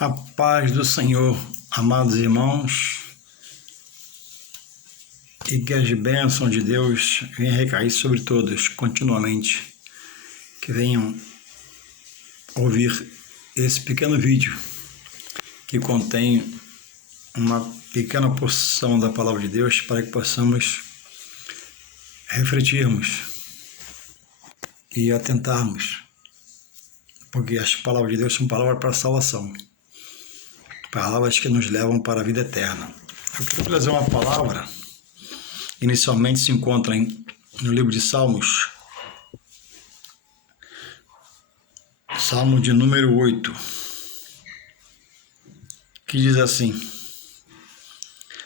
A paz do Senhor, amados irmãos, e que as bênçãos de Deus venham recair sobre todos continuamente, que venham ouvir esse pequeno vídeo que contém uma pequena porção da palavra de Deus para que possamos refletirmos e atentarmos, porque as palavras de Deus são palavras para a salvação, palavras que nos levam para a vida eterna. Eu quero trazer uma palavra, inicialmente se encontra no livro de Salmos, Salmo de número 8, que diz assim,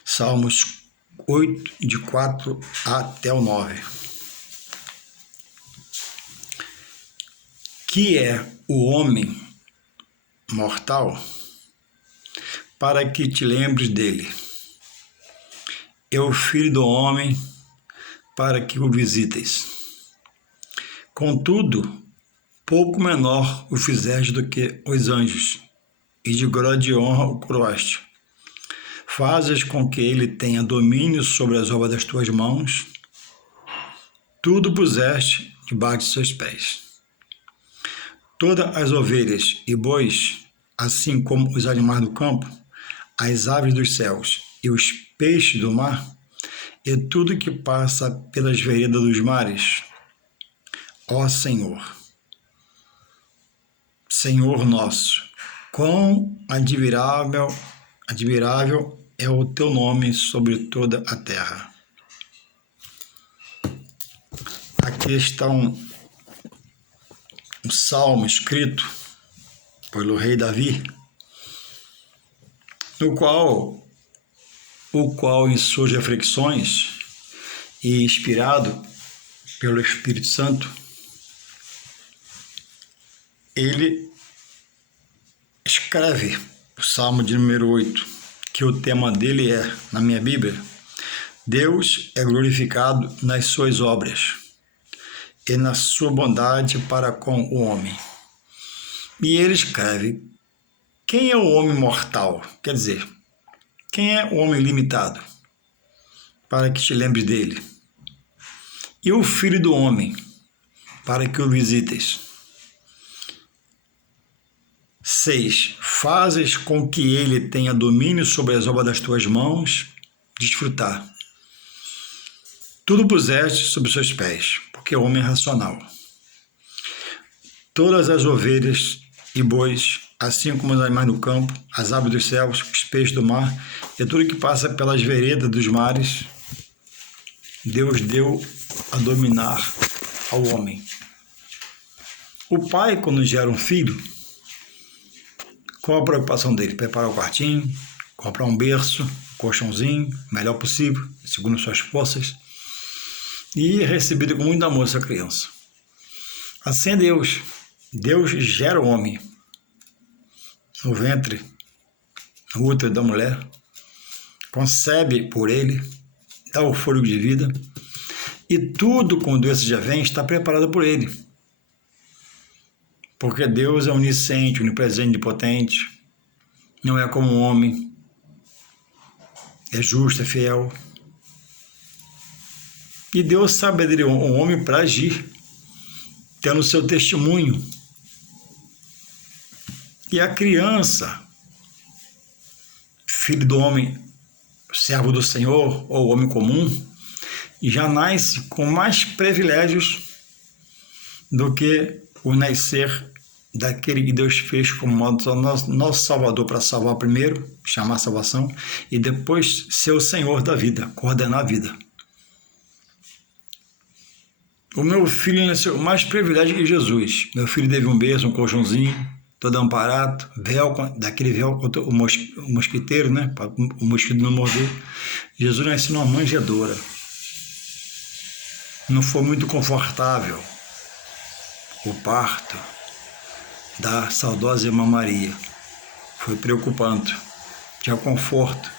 Salmos 8, de 4 até o 9. Que é o homem mortal para que te lembres dele? É o filho do homem para que o visites. Contudo, pouco menor o fizeste do que os anjos, e de glória e de honra o coroaste. Fazes com que ele tenha domínio sobre as obras das tuas mãos, tudo puseste debaixo de seus pés. Todas as ovelhas e bois, assim como os animais do campo, as aves dos céus e os peixes do mar, e tudo que passa pelas veredas dos mares, ó Senhor, Senhor nosso, quão admirável é o teu nome sobre toda a terra. Aqui está um salmo escrito pelo rei Davi, o qual em suas reflexões e inspirado pelo Espírito Santo, ele escreve o Salmo de número 8, que o tema dele é, na minha Bíblia, Deus é glorificado nas suas obras e na sua bondade para com o homem. E ele escreve, quem é o homem mortal? Quer dizer, quem é o homem limitado? Para que te lembres dele. E o filho do homem, para que o visites. 6. Fazes com que ele tenha domínio sobre as obras das tuas mãos, desfrutar. Tudo puseste sob seus pés, porque o homem é racional. Todas as ovelhas e bois, assim como os animais do campo, as aves dos céus, os peixes do mar, e tudo que passa pelas veredas dos mares, Deus deu a dominar ao homem. O pai, quando gera um filho, qual a preocupação dele? Preparar o quartinho, comprar um berço, um colchãozinho, melhor possível, segundo suas forças, e receber com muito amor essa criança. Assim é Deus. Deus gera o homem no ventre, no útero da mulher, concebe por ele, dá o fôlego de vida, e tudo, quando esse já vem, está preparado por ele. Porque Deus é onisciente, onipresente, onipotente, não é como um homem, é justo, é fiel. E Deus sabe adquirir um homem para agir, tendo o seu testemunho. E a criança, filho do homem, servo do Senhor, ou homem comum, já nasce com mais privilégios do que o nascer daquele que Deus fez como nosso Salvador, para salvar primeiro, chamar a salvação, e depois ser o Senhor da vida, coordenar a vida. O meu filho nasceu mais privilégio que Jesus. Meu filho teve um berço, um colchãozinho, todo amparado, véu, daquele véu contra o mosquiteiro, né? Para o mosquito não morder. Jesus nasceu numa manjedoura. Não foi muito confortável o parto da saudosa irmã Maria. Foi preocupante. Tinha conforto.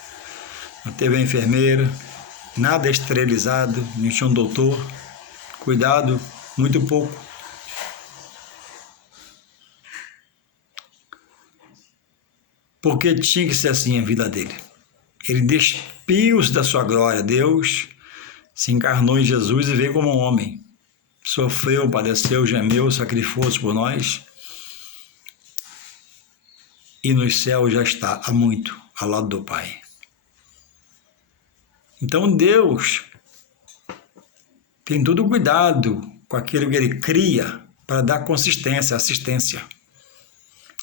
Não teve a enfermeira, nada esterilizado, não tinha um doutor. Cuidado, muito pouco. porque tinha que ser assim a vida dele. Ele despiu-se da sua glória. Deus se encarnou em Jesus e veio como um homem. Sofreu, padeceu, gemeu, sacrificou-se por nós. E nos céus já está há muito, ao lado do Pai. Então Deus tem todo o cuidado com aquilo que Ele cria para dar consistência, assistência,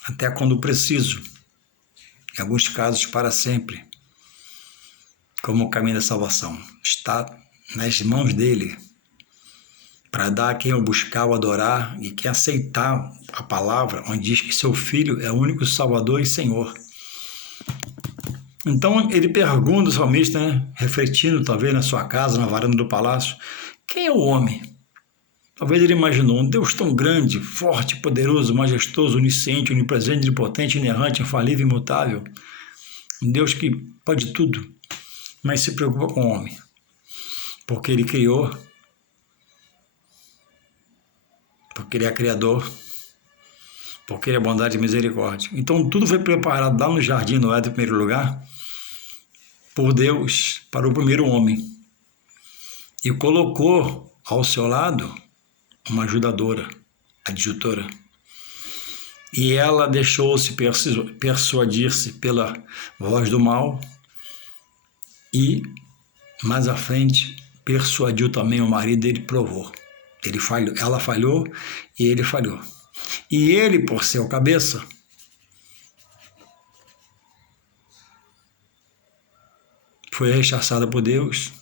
até quando preciso, em alguns casos para sempre, como o caminho da salvação. Está nas mãos dEle, para dar a quem o buscar, o adorar, e quem aceitar a palavra, onde diz que seu Filho é o único Salvador e Senhor. Então ele pergunta ao salmista, né, refletindo talvez na sua casa, na varanda do palácio, quem é o homem? Talvez ele imaginou um Deus tão grande, forte, poderoso, majestoso, onisciente, onipresente, onipotente, inerrante, infalível, imutável. Um Deus que pode tudo, mas se preocupa com o homem, porque ele criou, porque ele é criador, porque ele é bondade e misericórdia. Então tudo foi preparado lá no jardim, no Éden, em primeiro lugar, por Deus para o primeiro homem, e colocou ao seu lado uma ajudadora, adjutora, e ela deixou-se persuadir-se pela voz do mal, e mais à frente persuadiu também o marido. Ele provou, ela falhou e ele falhou, e ele, por ser o cabeça, foi rechaçada por Deus,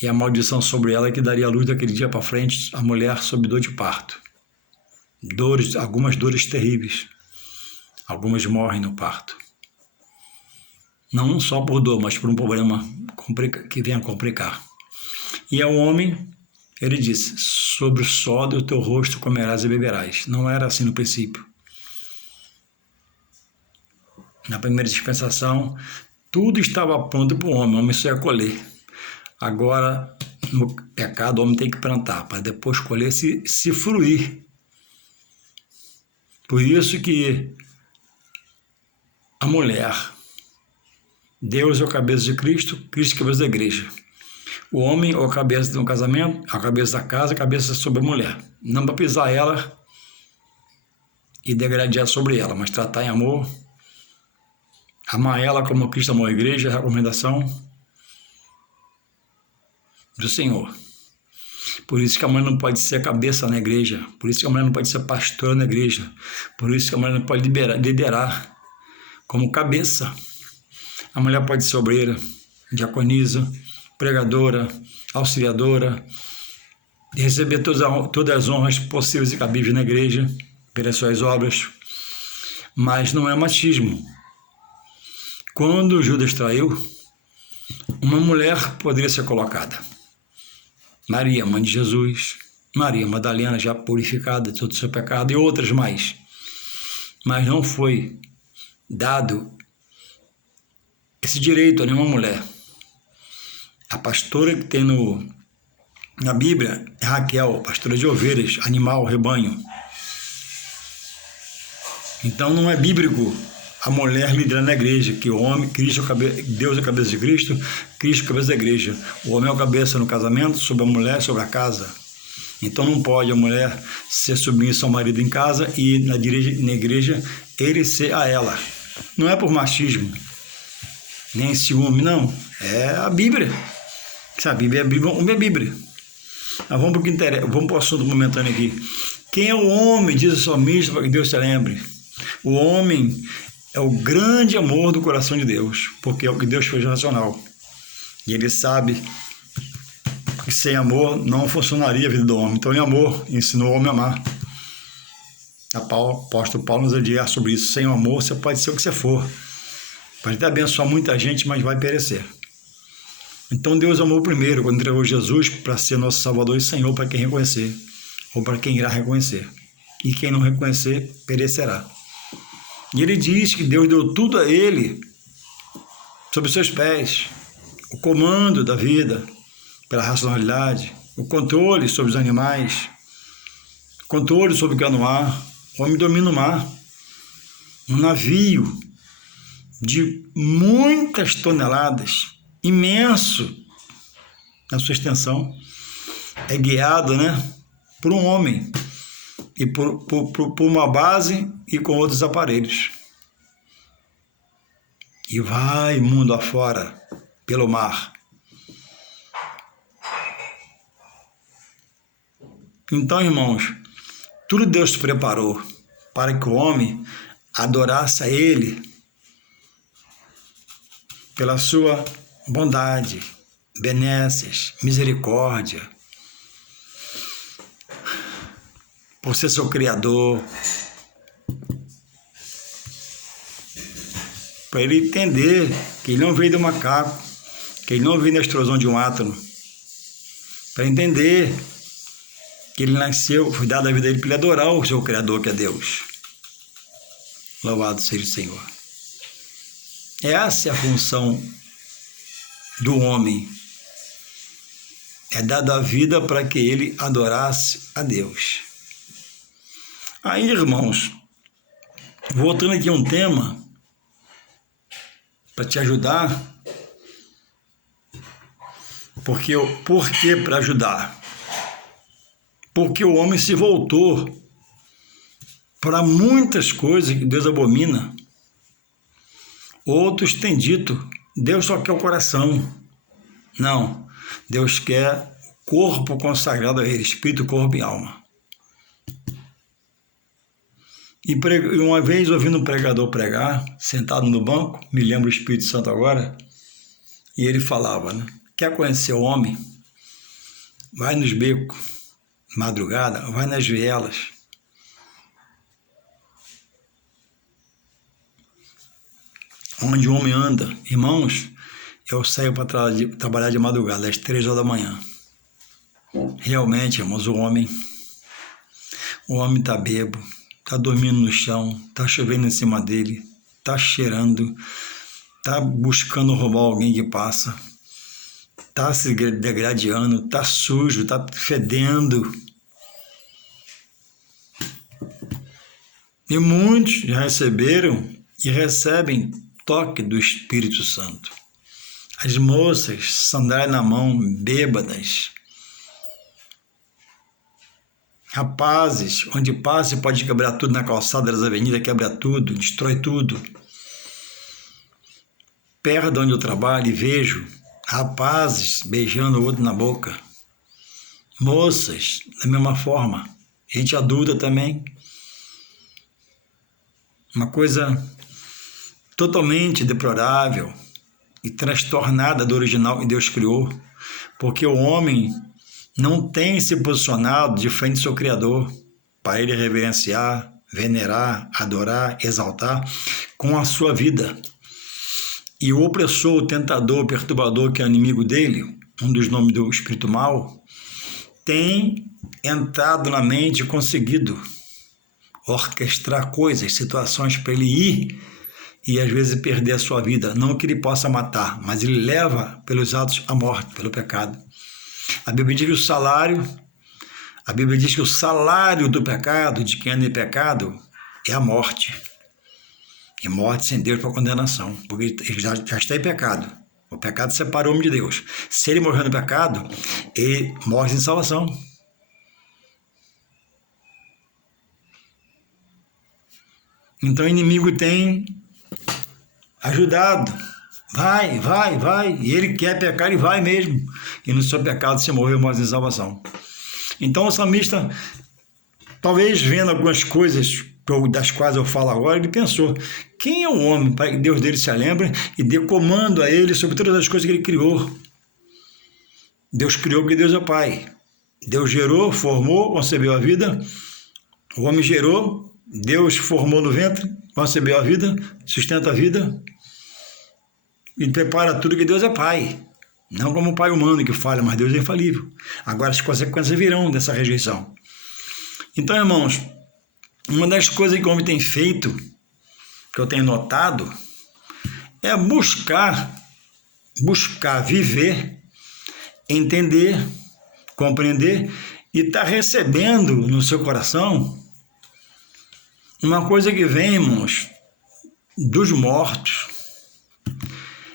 e a maldição sobre ela é que daria a luz daquele dia para frente, a mulher sob dor de parto. Dores, algumas dores terríveis. Algumas morrem no parto. Não só por dor, mas por um problema que venha a complicar. E ao homem, ele disse, sobre o sol do teu rosto comerás e beberás. Não era assim no princípio. Na primeira dispensação, tudo estava pronto para o homem só ia colher. Agora, no pecado, o homem tem que plantar, para depois colher, se fruir. Por isso que a mulher, Deus é o cabeça de Cristo, Cristo é o cabeça da igreja. O homem é o cabeça do casamento, a cabeça da casa, a cabeça sobre a mulher. Não para pisar ela e degradar sobre ela, mas tratar em amor, amar ela como Cristo amou a igreja, a recomendação do Senhor. Por isso que a mulher não pode ser cabeça na igreja, por isso que a mulher não pode ser pastora na igreja, por isso que a mulher não pode liderar como cabeça. A mulher pode ser obreira, diaconisa, pregadora, auxiliadora, e receber todas as honras possíveis e cabíveis na igreja, pelas suas obras, mas não é machismo. Quando Judas traiu, uma mulher poderia ser colocada. Maria, mãe de Jesus, Maria Madalena, já purificada de todo o seu pecado, e outras mais. Mas não foi dado esse direito a nenhuma mulher. A pastora que tem na Bíblia é Raquel, pastora de ovelhas, animal, rebanho. Então não é bíblico a mulher liderando a igreja, que o homem, Deus é a cabeça de Cristo, Cristo é a cabeça da igreja. O homem é a cabeça no casamento, sobre a mulher, sobre a casa. Então não pode a mulher ser submissa ao marido em casa e na igreja ele ser a ela. Não é por machismo, nem ciúme, não. É a Bíblia. A Bíblia é a Bíblia. Mas vamos para o que interessa, vamos para o assunto momentâneo aqui. Quem é o homem, diz o salmista, para que Deus se lembre? O homem é o grande amor do coração de Deus, porque é o que Deus fez racional. E ele sabe que sem amor não funcionaria a vida do homem. Então, em amor, ensinou o homem a amar. O apóstolo Paulo nos adiar sobre isso. Sem amor, você pode ser o que você for. Pode até abençoar muita gente, mas vai perecer. Então, Deus amou primeiro, quando entregou Jesus para ser nosso Salvador e Senhor, para quem reconhecer, ou para quem irá reconhecer. E quem não reconhecer, perecerá. E ele diz que Deus deu tudo a ele, sob os seus pés, o comando da vida, pela racionalidade, o controle sobre os animais, o controle sobre o que há no ar. O homem domina o mar, um navio de muitas toneladas, imenso na sua extensão, é guiado, né, por um homem e por uma base e com outros aparelhos. E vai mundo afora, pelo mar. Então, irmãos, tudo Deus preparou para que o homem adorasse a Ele pela sua bondade, benesses, misericórdia, por ser seu Criador, para ele entender que ele não veio do macaco, que ele não veio da explosão de um átomo, para entender que ele nasceu, foi dada a vida dele para ele adorar o seu Criador, que é Deus. Louvado seja o Senhor. Essa é a função do homem. É dada a vida para que ele adorasse a Deus. Aí, irmãos, voltando aqui a um tema, para te ajudar, por que para ajudar? Porque o homem se voltou para muitas coisas que Deus abomina. Outros têm dito, Deus só quer o coração. Não, Deus quer corpo consagrado a Ele, espírito, corpo e alma. E uma vez ouvindo um pregador pregar, sentado no banco, me lembro o Espírito Santo agora, e ele falava, né? Quer conhecer o homem? Vai nos becos, madrugada, vai nas vielas. Onde o homem anda. Irmãos, eu saio para trabalhar de madrugada, às 3 horas da manhã. Realmente, irmãos, o homem está bêbado, está dormindo no chão, está chovendo em cima dele, está cheirando, está buscando roubar alguém que passa, está se degradando, está sujo, está fedendo. E muitos já receberam e recebem toque do Espírito Santo. As moças, sandália na mão, bêbadas. Rapazes, onde passa pode quebrar tudo na calçada das avenidas, quebra tudo, destrói tudo. Perto de onde eu trabalho e vejo rapazes beijando o outro na boca. Moças, da mesma forma. Gente adulta também. Uma coisa totalmente deplorável e transtornada do original que Deus criou, porque o homem não tem se posicionado de frente ao seu Criador para ele reverenciar, venerar, adorar, exaltar com a sua vida. E o opressor, o tentador, o perturbador, que é o inimigo dele, um dos nomes do espírito mau, tem entrado na mente e conseguido orquestrar coisas, situações para ele ir e às vezes perder a sua vida. Não que ele possa matar, mas ele leva pelos atos à morte, pelo pecado. A Bíblia diz que o salário do pecado, de quem anda em pecado, é a morte. E morte sem Deus para condenação, porque ele já está em pecado. O pecado separa o homem de Deus. Se ele morrer no pecado, ele morre sem salvação. Então o inimigo tem ajudado. Vai. E ele quer pecar, ele vai mesmo. E no seu pecado, se morrer, morre sem salvação. Então o salmista, talvez vendo algumas coisas das quais eu falo agora, ele pensou, quem é o homem para que Deus dele se lembre e dê comando a ele sobre todas as coisas que ele criou? Deus criou porque Deus é Pai. Deus gerou, formou, concebeu a vida. O homem gerou, Deus formou no ventre, concebeu a vida, sustenta a vida e prepara tudo, que Deus é Pai. Não como o pai humano que falha, mas Deus é infalível. Agora as consequências virão dessa rejeição. Então, irmãos, uma das coisas que o homem tem feito, que eu tenho notado, é buscar viver, entender, compreender e estar recebendo no seu coração uma coisa que vem, irmãos, dos mortos.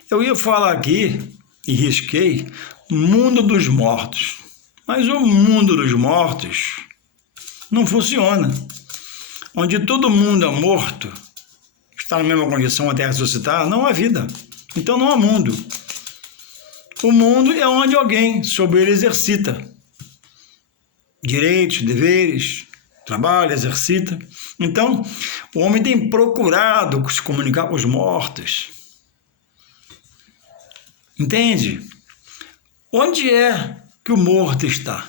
Eu ia falar aqui, e risquei, mundo dos mortos. Mas o mundo dos mortos não funciona. Onde todo mundo é morto, está na mesma condição até ressuscitar, não há vida. Então não há mundo. O mundo é onde alguém sobre ele exercita direitos, deveres, trabalha, exercita. Então, o homem tem procurado se comunicar com os mortos. Entende? Onde é que o morto está?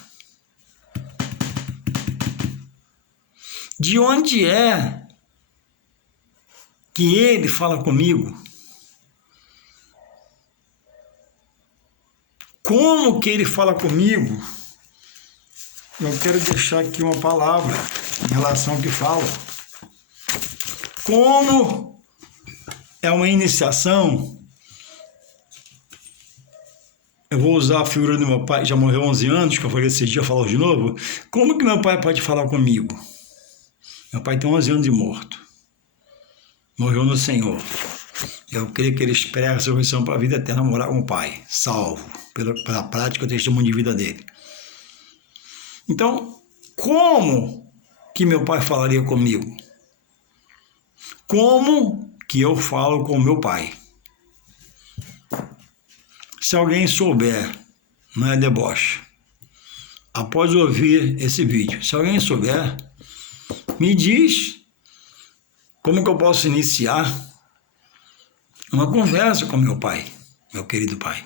De onde é que ele fala comigo? Como que ele fala comigo? Eu quero deixar aqui uma palavra em relação ao que fala. Como é uma iniciação, eu vou usar a figura do meu pai, já morreu 11 anos, que eu falei esse dia, falar de novo. Como que meu pai pode falar comigo? Meu pai tem 11 anos de morto. Morreu no Senhor. Eu creio que ele espera a ressurreição para a vida eterna, morar com o Pai, salvo, pela prática do testemunho de vida dele. Então, como que meu pai falaria comigo? Como que eu falo com meu pai? Se alguém souber, não é deboche, após ouvir esse vídeo, se alguém souber, me diz como que eu posso iniciar uma conversa com meu pai, meu querido pai,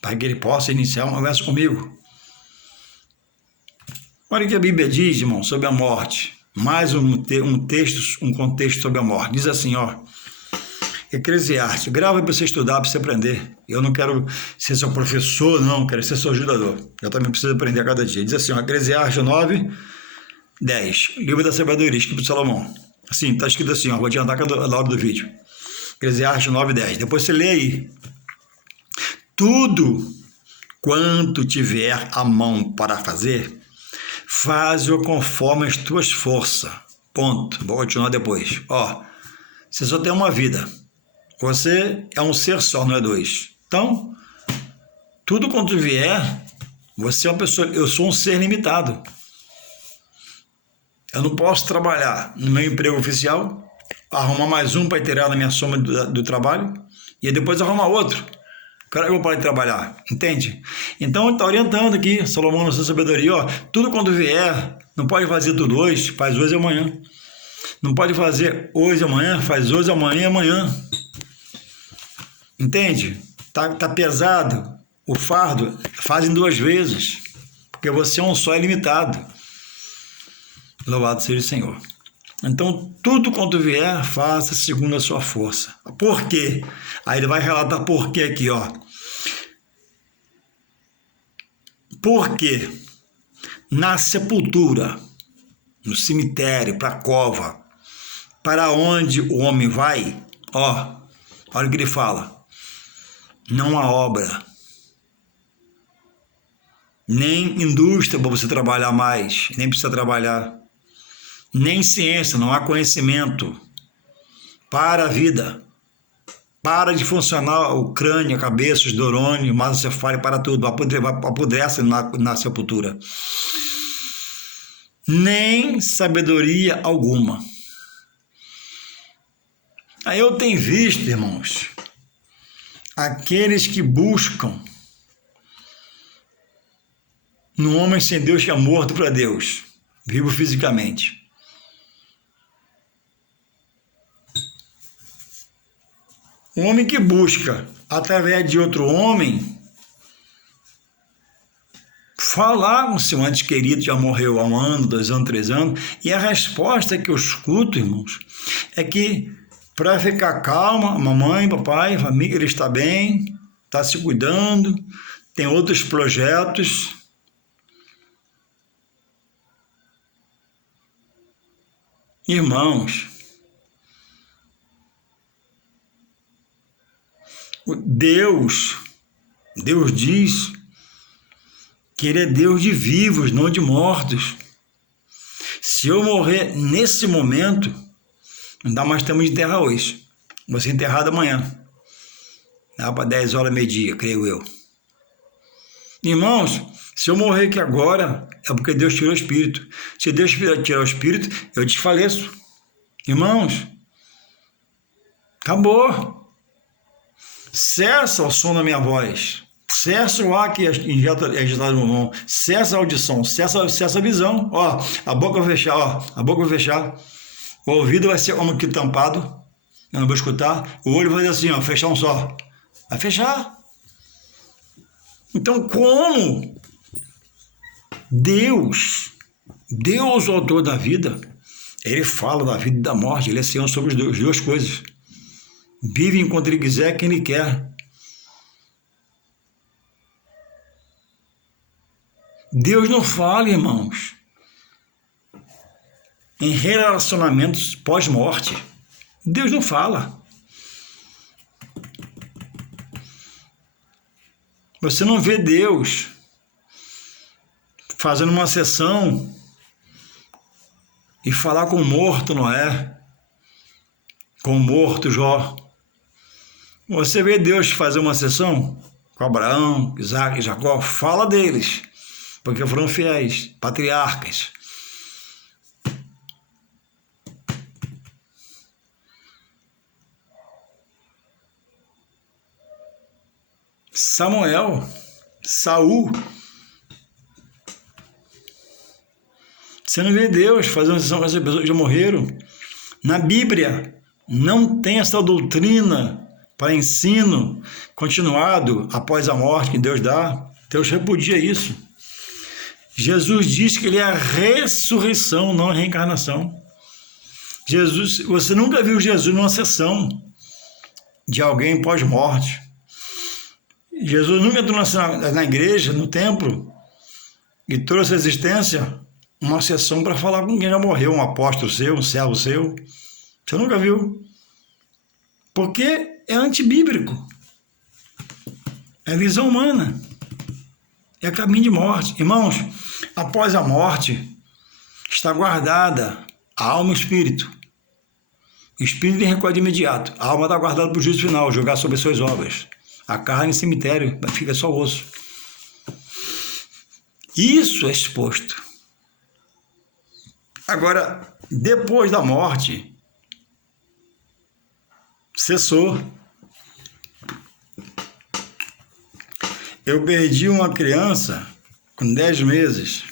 para que ele possa iniciar uma conversa comigo. Olha o que a Bíblia diz, irmão, sobre a morte. Mais um contexto sobre a morte. Diz assim, ó, Eclesiastes, grava para você estudar, para você aprender. Eu não quero ser seu professor, não, quero ser seu ajudador. Eu também preciso aprender a cada dia. Diz assim, ó, Eclesiastes 9, 10, livro da sabedoria, escrito por Salomão. Assim, está escrito assim, ó, vou adiantar na hora do vídeo. Eclesiastes 9, 10. Depois você lê aí. Tudo quanto tiver a mão para fazer, faz-o conforme as tuas forças. Ponto. Vou continuar depois. Ó, você só tem uma vida. Você é um ser só, não é dois. Então, tudo quanto vier, você é uma pessoa. Eu sou um ser limitado. Eu não posso trabalhar no meu emprego oficial, arrumar mais um para tirar na minha soma do trabalho e depois arrumar outro. Eu vou parar de trabalhar, entende? Então, está orientando aqui, Salomão, na sua sabedoria, ó, tudo quando vier, não pode fazer tudo hoje, faz hoje e amanhã. Não pode fazer hoje e amanhã, faz hoje, amanhã e amanhã. Entende? Tá pesado. O fardo faz em 2 vezes, porque você é um só, é limitado. Louvado seja o Senhor. Então, tudo quanto vier, faça segundo a sua força. Por quê? Aí ele vai relatar por quê aqui, ó. Porque na sepultura, no cemitério, para a cova, para onde o homem vai, ó, olha o que ele fala. Não há obra, nem indústria para você trabalhar mais, nem precisa trabalhar. Nem ciência, não há conhecimento para a vida. Para de funcionar o crânio, a cabeça, os neurônios, o masocefálico, para tudo, apodrece na sepultura. Nem sabedoria alguma. Aí eu tenho visto, irmãos, aqueles que buscam no homem sem Deus que é morto para Deus, vivo fisicamente. Um homem que busca, através de outro homem, falar com seu ente querido, já morreu há 1 ano, 2 anos, 3 anos, e a resposta que eu escuto, irmãos, é que para ficar calma, mamãe, papai, família, ele está bem, está se cuidando, tem outros projetos. Irmãos, Deus diz que Ele é Deus de vivos, não de mortos. Se eu morrer nesse momento, não dá mais tempo de enterrar hoje. Vou ser enterrado amanhã. Dá para 10 horas, meio-dia, creio eu. Irmãos, se eu morrer aqui agora, é porque Deus tirou o espírito. Se Deus tirar o espírito, eu desfaleço. Irmãos, acabou. Cessa o som da minha voz. Cessa o ar que é agitado no pulmão. Cessa a audição. Cessa a visão. Ó, a boca vai fechar, ó. A boca vai fechar. O ouvido vai ser como que tampado. Eu não vou escutar. O olho vai fazer assim, ó. Fechar um só. Vai fechar. Então, como Deus, o autor da vida, ele fala da vida e da morte, ele é Senhor sobre as duas coisas. Vive enquanto ele quiser, quem ele quer. Deus não fala, irmãos, em relacionamentos pós-morte. Deus não fala. Você não vê Deus fazendo uma sessão e falar com o morto Noé, com o morto Jó. Você vê Deus fazer uma sessão com Abraão, Isaac e Jacó, fala deles, porque foram fiéis, patriarcas. Samuel, Saul. Você não vê Deus fazendo uma sessão com essas pessoas que já morreram. Na Bíblia não tem essa doutrina para ensino continuado após a morte que Deus dá. Deus repudia isso. Jesus diz que ele é a ressurreição, não a reencarnação. Jesus, você nunca viu Jesus numa sessão de alguém pós-morte. Jesus nunca entrou na igreja, no templo, e trouxe à existência uma sessão para falar com quem já morreu, um apóstolo seu, um servo seu. Você nunca viu. Porque é antibíblico. É visão humana. É caminho de morte. Irmãos, após a morte, está guardada a alma e o espírito. O espírito tem recolhe imediato. A alma está guardada para o juízo final, julgar sobre as suas obras. A carne em cemitério, fica só osso. Isso é exposto. Agora, depois da morte, cessou. Eu perdi uma criança com 10 meses.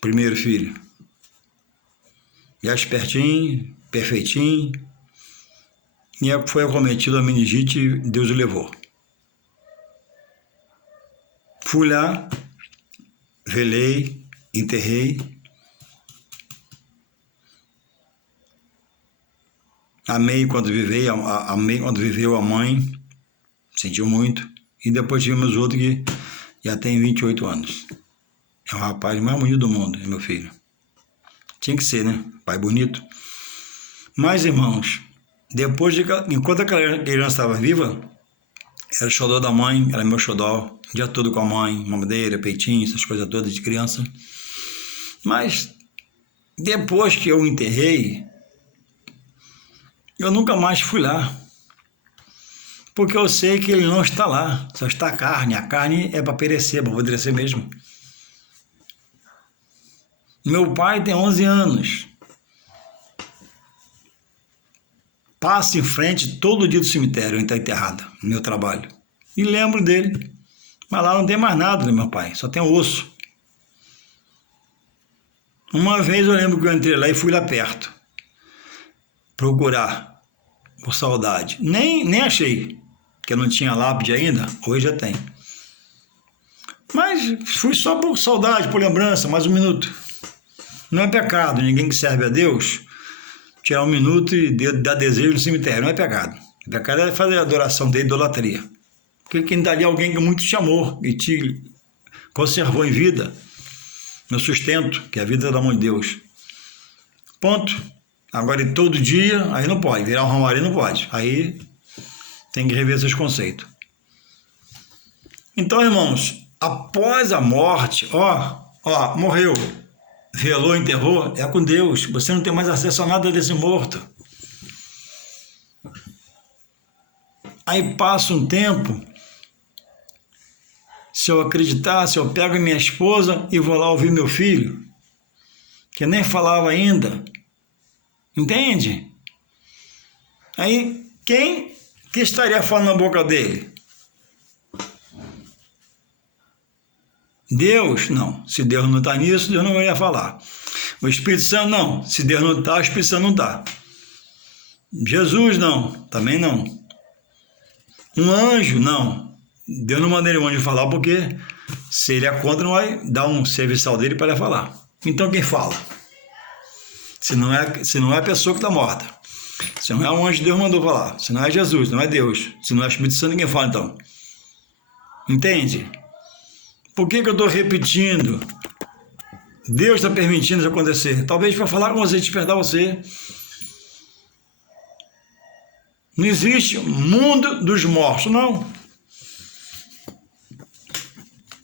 Primeiro filho. Já espertinho, perfeitinho. E foi acometido a meningite e Deus o levou. Fui lá, velei, enterrei. Amei quando viveu a mãe, sentiu muito. E depois tivemos outro que já tem 28 anos. É o rapaz mais bonito do mundo, é meu filho. Tinha que ser, né? Pai bonito. Mas, irmãos, enquanto aquela criança estava viva, era o xodó da mãe, era meu xodó, o dia todo com a mãe, mamadeira, peitinho, essas coisas todas de criança. Mas, depois que eu o enterrei, eu nunca mais fui lá, porque eu sei que ele não está lá, só está a carne é para perecer, para apodrecer mesmo. Meu pai tem 11 anos, passo em frente todo dia do cemitério onde está enterrado, no meu trabalho, e lembro dele, mas lá não tem mais nada do meu pai, só tem o osso. Uma vez eu lembro que eu entrei lá e fui lá perto, procurar por saudade. Nem achei, que eu não tinha lápide ainda, hoje já tem. Mas fui só por saudade, por lembrança, mais um minuto. Não é pecado, ninguém que serve a Deus tirar um minuto e dar desejo no cemitério, não é pecado. O pecado é fazer a adoração dele, idolatria. Porque quem dá ali é alguém que muito te amou e te conservou em vida, no sustento, que é a vida da mão de Deus. Ponto. Agora, e todo dia, aí não pode. Virar um romaria não pode. Aí tem que rever esses conceitos. Então, irmãos, após a morte, morreu, velou, enterrou, é com Deus. Você não tem mais acesso a nada desse morto. Aí passa um tempo, se eu acreditar, se eu pego minha esposa e vou lá ouvir meu filho, que nem falava ainda, entende? Aí, quem que estaria falando na boca dele? Deus? Não. Se Deus não está nisso, Deus não ia falar. O Espírito Santo? Não. Se Deus não está, o Espírito Santo não está. Jesus? Não. Também não. Um anjo? Não. Deus não manda um anjo falar, porque se ele é contra, não vai dar um serviçal dele para ele falar. Então quem fala? Se não é a pessoa que está morta. Se não é um anjo, Deus mandou falar. Se não é Jesus, não é Deus. Se não é o Espírito Santo, ninguém fala então. Entende? Por que eu estou repetindo? Deus está permitindo isso acontecer. Talvez para falar com você, despertar você. Não existe mundo dos mortos, não.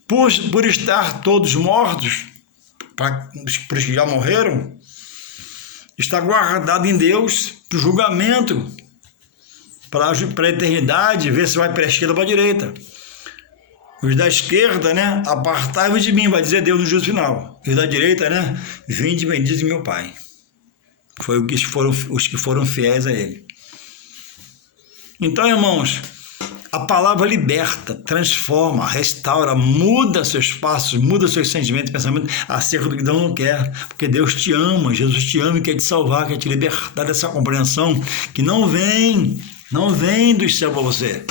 Por estar todos mortos, para os que já morreram, está guardado em Deus para o julgamento, para a eternidade, ver se vai para a esquerda ou para a direita. Os da esquerda, né? Apartai-vos de mim, vai dizer Deus no juízo final. Os da direita, né? Vinde, bendito meu Pai. Foi os que foram fiéis a Ele. Então, irmãos, a palavra liberta, transforma, restaura, muda seus passos, muda seus sentimentos, pensamentos acerca do que Deus não quer. Porque Deus te ama, Jesus te ama e quer te salvar, quer te libertar dessa compreensão que não vem do céu para você.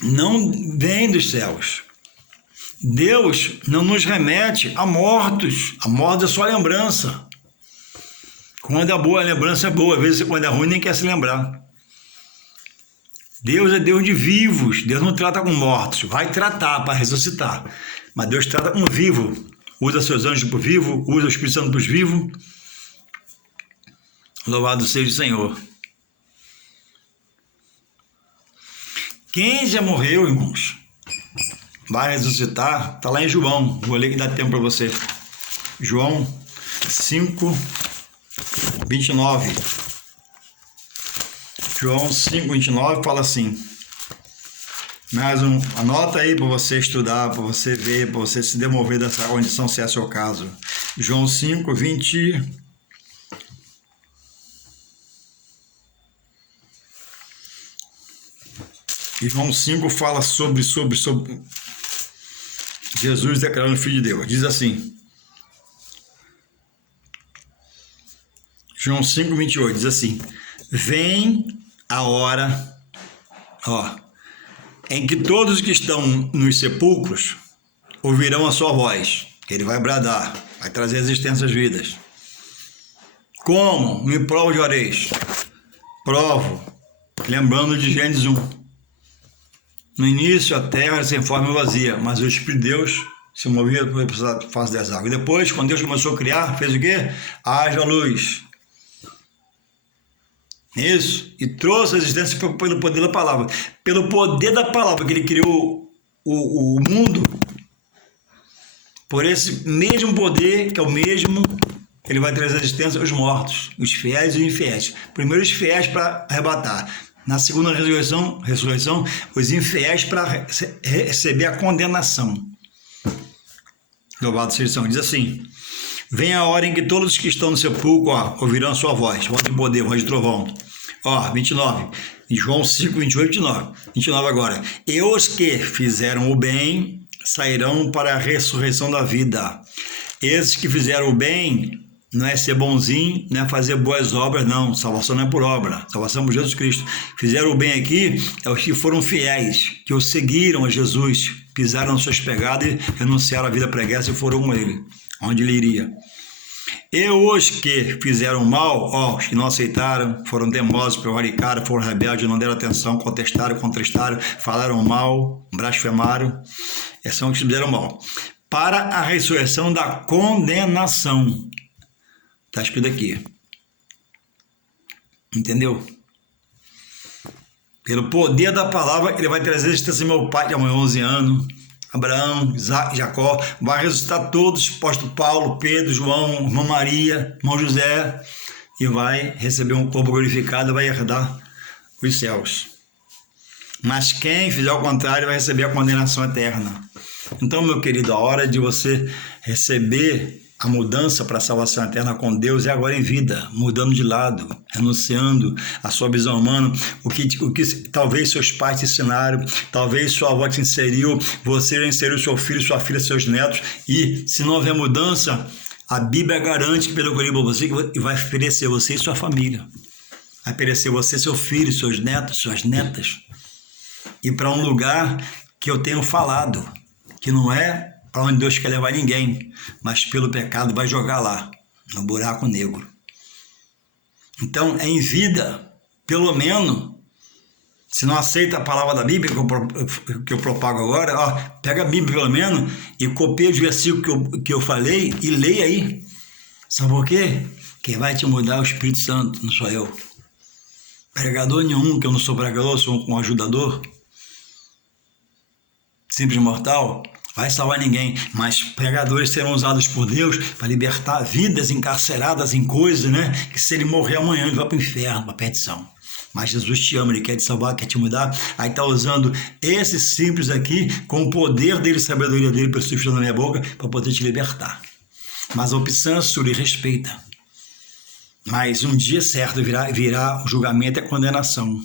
Não vem dos céus. Deus não nos remete a mortos. A morte é só lembrança. Quando é boa, a lembrança é boa. Às vezes, quando é ruim, nem quer se lembrar. Deus é Deus de vivos. Deus não trata com mortos. Vai tratar para ressuscitar. Mas Deus trata com vivo. Usa seus anjos para o vivo. Usa o Espírito Santo para os vivos. Louvado seja o Senhor. Quem já morreu, irmãos, vai ressuscitar. Está lá em João. Vou ler que dá tempo para você. João 5, 29. João 5, 29 fala assim. Anota aí para você estudar, para você ver, para você se demover dessa condição, se é seu caso. João 5, 20. E João 5 fala sobre Jesus declarando o Filho de Deus. Diz assim. João 5, 28 diz assim: vem a hora, em que todos que estão nos sepulcros ouvirão a sua voz. Ele vai bradar, vai trazer existência às vidas. Como? Me provo de oreis. Provo, lembrando de Gênesis 1. No início a terra era sem forma e vazia, mas o Espírito de Deus se movia pela face das águas. E depois, quando Deus começou a criar, fez o quê? Haja luz. Isso. E trouxe a existência pelo poder da palavra. Pelo poder da palavra que ele criou o mundo, por esse mesmo poder, que é o mesmo, ele vai trazer a existência aos mortos, os fiéis e os infiéis. Primeiro os fiéis para arrebatar. Na segunda ressurreição, os infiéis para receber a condenação. Louvado seja o Senhor. Diz assim: vem a hora em que todos os que estão no sepulcro ouvirão a sua voz de poder, voz de trovão. 29. João 5, 28, 29. 29 agora. E os que fizeram o bem sairão para a ressurreição da vida. Esses que fizeram o bem não é ser bonzinho, não é fazer boas obras, não. Salvação não é por obra, salvação é por Jesus Cristo. Fizeram o bem aqui é os que foram fiéis, que o seguiram a Jesus, pisaram nas suas pegadas e renunciaram à vida preguiça e foram com ele, onde ele iria. E os que fizeram mal, os que não aceitaram, foram teimosos, prevaricaram, foram rebeldes, não deram atenção, contestaram, contristaram, falaram mal, blasfemaram, esses são os que fizeram mal. Para a ressurreição da condenação. Está escrito aqui. Entendeu? Pelo poder da palavra, ele vai trazer a existência do meu pai, que é 11 anos, Abraão, Isaac, Jacó, vai ressuscitar todos, apóstolo Paulo, Pedro, João, irmã Maria, irmão José, e vai receber um corpo glorificado e vai herdar os céus. Mas quem fizer o contrário vai receber a condenação eterna. Então, meu querido, a hora de você receber a mudança para a salvação eterna com Deus é agora em vida, mudando de lado, renunciando à sua visão humana, o que talvez seus pais te ensinaram, talvez sua avó te inseriu, você já inseriu seu filho, sua filha, seus netos, e se não houver mudança, a Bíblia garante que pelo que você vai perecer você e sua família. Vai perecer você, seu filho, seus netos, suas netas. E para um lugar que eu tenho falado, que não é para onde Deus quer levar ninguém, mas pelo pecado vai jogar lá, no buraco negro. Então, em vida, pelo menos, se não aceita a palavra da Bíblia que eu propago agora, ó, pega a Bíblia pelo menos e copia os versículos que eu falei e leia aí. Sabe por quê? Quem vai te mudar é o Espírito Santo, não sou eu. Pregador nenhum, que eu não sou pregador, sou um ajudador. Simples mortal, vai salvar ninguém, mas pregadores serão usados por Deus para libertar vidas encarceradas em coisas, né? Que se ele morrer amanhã, ele vai para o inferno, para a perdição. Mas Jesus te ama, ele quer te salvar, quer te mudar. Aí está usando esse simples aqui, com o poder dele, sabedoria dele, pelo Espírito na minha boca, para poder te libertar. Mas a opção é sua, ele respeita. Mas um dia certo virá o julgamento e a condenação.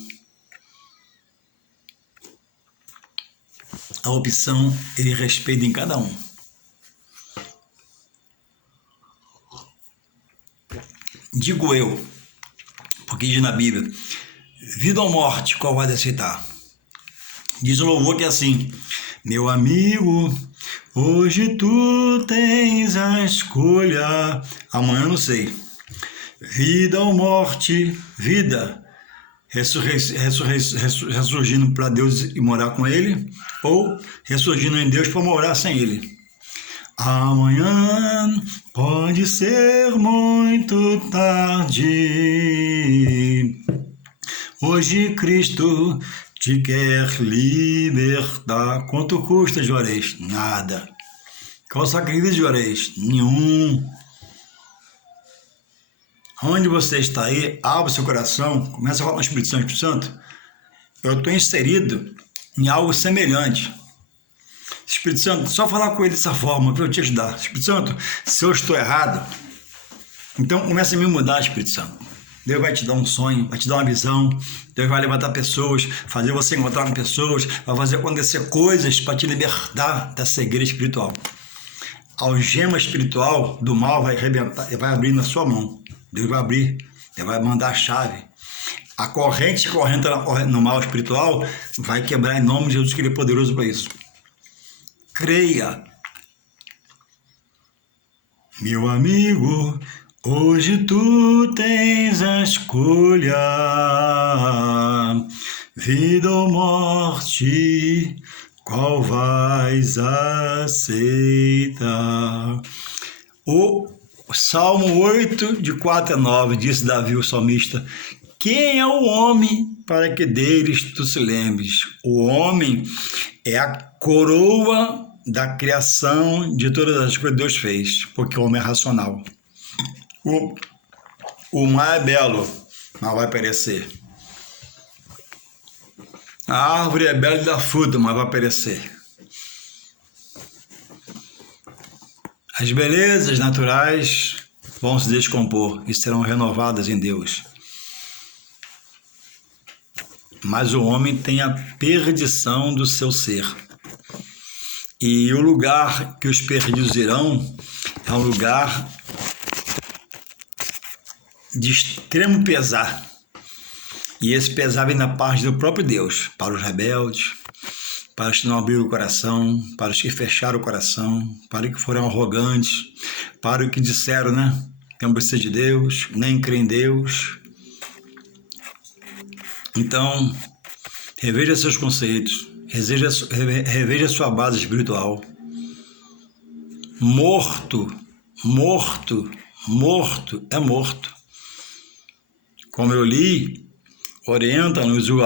A opção ele respeita em cada um. Digo eu, porque diz na Bíblia, vida ou morte, qual vai aceitar? Diz o louvor que é assim, meu amigo, hoje tu tens a escolha, amanhã não sei, vida ou morte, vida, ressurgindo para Deus e morar com Ele, ou ressurgindo em Deus para morar sem Ele. Amanhã pode ser muito tarde. Hoje Cristo te quer libertar. Quanto custa, Juarez? Nada. Qual o sacrifício, Juarez? Nenhum. Onde você está aí, abre seu coração, começa a falar com o Espírito Santo. Eu estou inserido em algo semelhante. Espírito Santo, só falar com ele dessa forma para eu te ajudar. Espírito Santo, se eu estou errado, então começa a me mudar, Espírito Santo. Deus vai te dar um sonho, vai te dar uma visão, Deus vai levantar pessoas, fazer você encontrar com pessoas, vai fazer acontecer coisas para te libertar da cegueira espiritual. A algema espiritual do mal vai arrebentar, vai abrir na sua mão. Deus vai abrir, Ele vai mandar a chave. A corrente correndo no mal espiritual vai quebrar em nome de Jesus, que Ele é poderoso para isso. Creia. Meu amigo, hoje tu tens a escolha, vida ou morte, qual vais aceitar? O Salmo 8, de 4 a 9, disse Davi, o salmista, quem é o homem para que deles tu se lembres? O homem é a coroa da criação de todas as coisas que Deus fez, porque o homem é racional. O mar é belo, mas vai perecer. A árvore é bela e dá fruta, mas vai perecer. As belezas naturais vão se descompor e serão renovadas em Deus. Mas o homem tem a perdição do seu ser. E o lugar que os perdidos irão é um lugar de extremo pesar. E esse pesar vem da parte do próprio Deus, para os rebeldes, para os que não abriram o coração, para os que fecharam o coração, para os que foram arrogantes, para os que disseram, né, que não precisa de Deus, nem crê em Deus. Então, reveja seus conceitos, reveja sua base espiritual. Morto é morto. Como eu li, orienta-nos o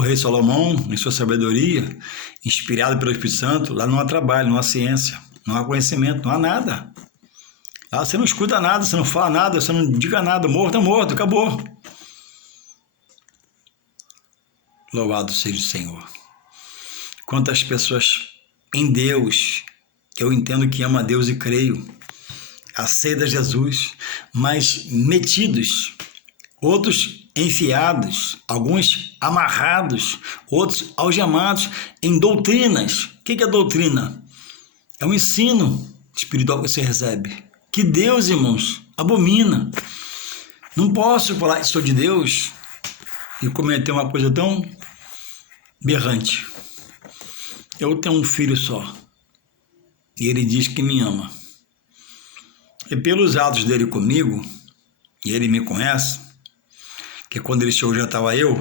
rei Salomão, em sua sabedoria, inspirado pelo Espírito Santo, lá não há trabalho, não há ciência, não há conhecimento, não há nada. Tá? Você não escuta nada, você não fala nada, você não diga nada. Morto é morto, acabou. Louvado seja o Senhor. Quantas pessoas em Deus, eu entendo que ama a Deus e creio, aceita Jesus, mas metidos, outros enfiados, alguns amarrados, outros algemados em doutrinas. O que é doutrina? É um ensino espiritual que você recebe, que Deus, irmãos, abomina. Não posso falar que sou de Deus e cometer uma coisa tão berrante. Eu tenho um filho só e ele diz que me ama. E pelos atos dele comigo, e ele me conhece, que quando ele chegou já estava eu,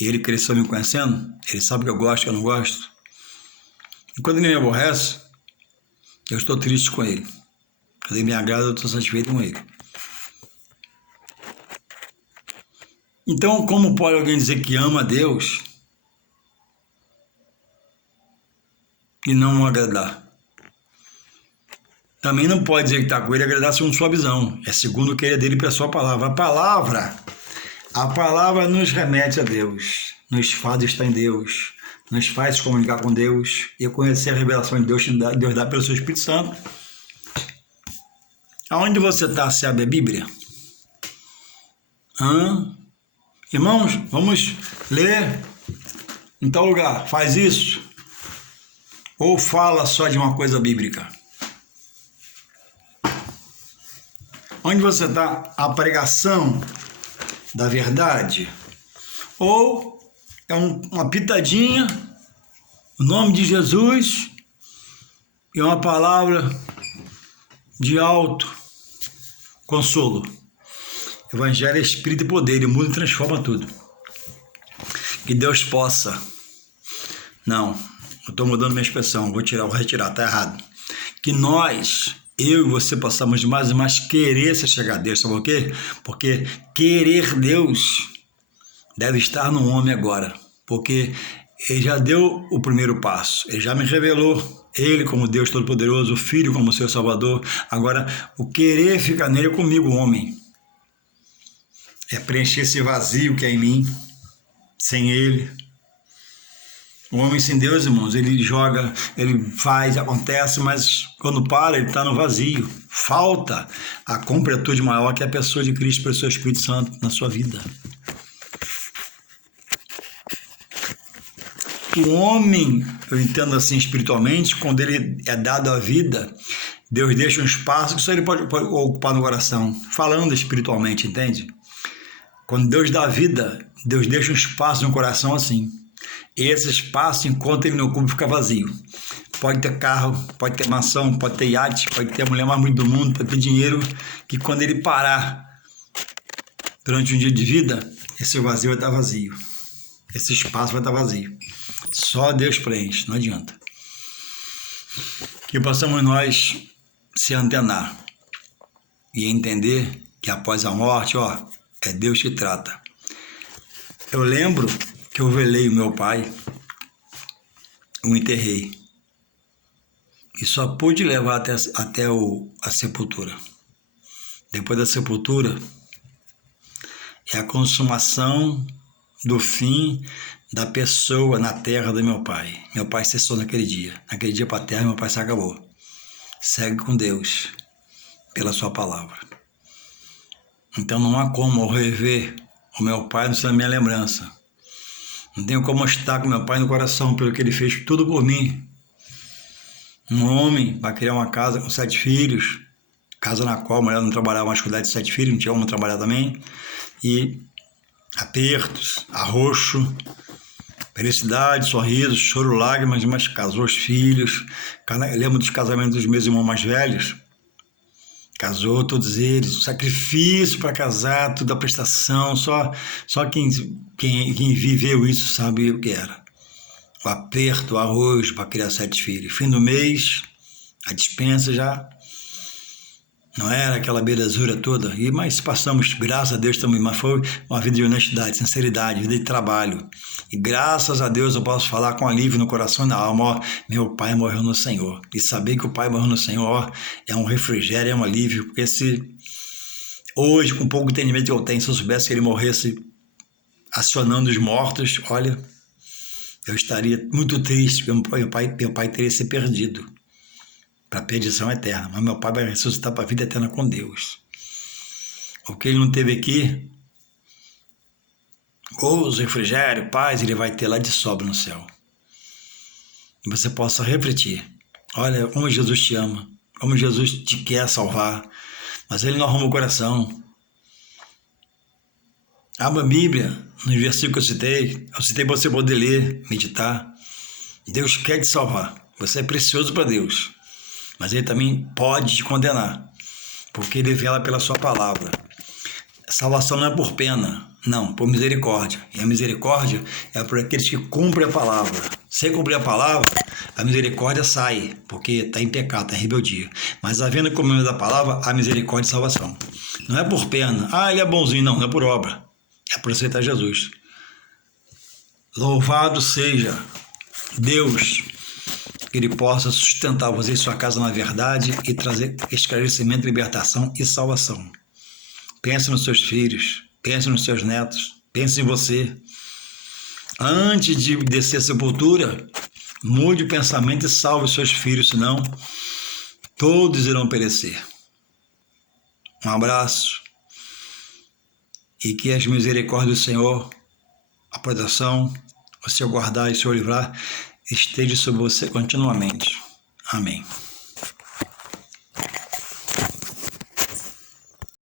e ele cresceu me conhecendo, ele sabe que eu gosto, que eu não gosto. E quando ele me aborrece, eu estou triste com ele. Quando ele me agrada, eu estou satisfeito com ele. Então, como pode alguém dizer que ama a Deus e não o agradar? Também não pode dizer que está com ele e agradar segundo sua visão. É segundo o querer dele para a sua palavra. A palavra nos remete a Deus, nos faz estar em Deus, nos faz comunicar com Deus e conhecer a revelação de Deus que Deus dá pelo seu Espírito Santo. Aonde você está, se abre a Bíblia? Irmãos, vamos ler em tal lugar. Faz isso. Ou fala só de uma coisa bíblica? Onde você está? A pregação da verdade? Ou é uma pitadinha, o nome de Jesus e uma palavra de alto consolo? Evangelho é espírito e poder, ele muda e transforma tudo. Que Deus possa... Não, eu estou mudando minha expressão, vou retirar, está errado. Que nós, eu e você, possamos mais e mais querer se chegar a Deus, sabe por quê? Porque querer Deus deve estar no homem agora, porque ele já deu o primeiro passo, ele já me revelou ele como Deus Todo-Poderoso, o Filho como seu Salvador. Agora, o querer fica nele comigo, o homem. É preencher esse vazio que é em mim, sem ele. O homem sem Deus, irmãos, ele joga, ele faz, acontece, mas quando para, ele está no vazio. Falta a completude maior que é a pessoa de Cristo pelo seu Espírito Santo na sua vida. O homem, eu entendo assim espiritualmente, quando ele é dado a vida, Deus deixa um espaço que só ele pode ocupar no coração, falando espiritualmente, entende? Quando Deus dá vida, Deus deixa um espaço no coração assim. E esse espaço, enquanto ele não ocupa, fica vazio. Pode ter carro, pode ter mansão, pode ter iate, pode ter a mulher mais bonita do mundo, pode ter dinheiro, que quando ele parar durante um dia de vida, esse vazio vai estar vazio. Esse espaço vai estar vazio. Só Deus preenche, não adianta. Que possamos nós se antenar e entender que após a morte, é Deus que trata. Eu lembro que eu velei o meu pai, o enterrei, e só pude levar até a sepultura. Depois da sepultura, é a consumação do fim da pessoa na terra do meu pai. Meu pai cessou naquele dia. Naquele dia para a terra, meu pai se acabou. Segue com Deus, pela sua palavra. Então não há como eu rever o meu pai na minha lembrança. Não tenho como estar com meu pai no coração, pelo que ele fez tudo por mim. Um homem vai criar uma casa com 7 filhos, casa na qual a mulher não trabalhava mais com 10 de 7 filhos, não tinha como trabalhar também, e apertos, arroxo, felicidade, sorrisos, choro, lágrimas, mas casou os filhos. Lembro dos casamentos dos meus irmãos mais velhos. Casou todos eles, sacrifício para casar, tudo a prestação, só quem viveu isso sabe o que era. O aperto, o arroz para criar 7 filhos. Fim do mês, a despensa já Não era aquela belezura toda, mas passamos, graças a Deus também, mas foi uma vida de honestidade, sinceridade, vida de trabalho. E graças a Deus eu posso falar com alívio no coração e na alma, ó, meu pai morreu no Senhor. E saber que o pai morreu no Senhor, ó, é um refrigério, é um alívio, porque se hoje, com pouco entendimento que eu tenho, se eu soubesse que ele morresse acionando os mortos, olha, eu estaria muito triste, porque meu pai teria se perdido para a perdição eterna, mas meu pai vai ressuscitar para a vida eterna com Deus. O que ele não teve aqui, gozo, refrigério, paz, ele vai ter lá de sobra no céu. E você possa refletir, olha como Jesus te ama, como Jesus te quer salvar, mas ele não arruma o coração. Abra a Bíblia, no versículo que eu citei para você poder ler, meditar. Deus quer te salvar, você é precioso para Deus. Mas ele também pode te condenar, porque ele vela pela sua palavra. Salvação não é por pena, não, por misericórdia. E a misericórdia é por aqueles que cumprem a palavra. Sem cumprir a palavra, a misericórdia sai, porque está em pecado, está em rebeldia. Mas havendo cumprimento da palavra, a misericórdia e salvação. Não é por pena, ele é bonzinho, não é por obra. É por aceitar Jesus. Louvado seja Deus, que Ele possa sustentar você e sua casa na verdade e trazer esclarecimento, libertação e salvação. Pense nos seus filhos, pense nos seus netos, pense em você. Antes de descer a sepultura, mude o pensamento e salve os seus filhos, senão todos irão perecer. Um abraço e que as misericórdias do Senhor, a proteção, o seu guardar e o seu livrar esteja sobre você continuamente. Amém.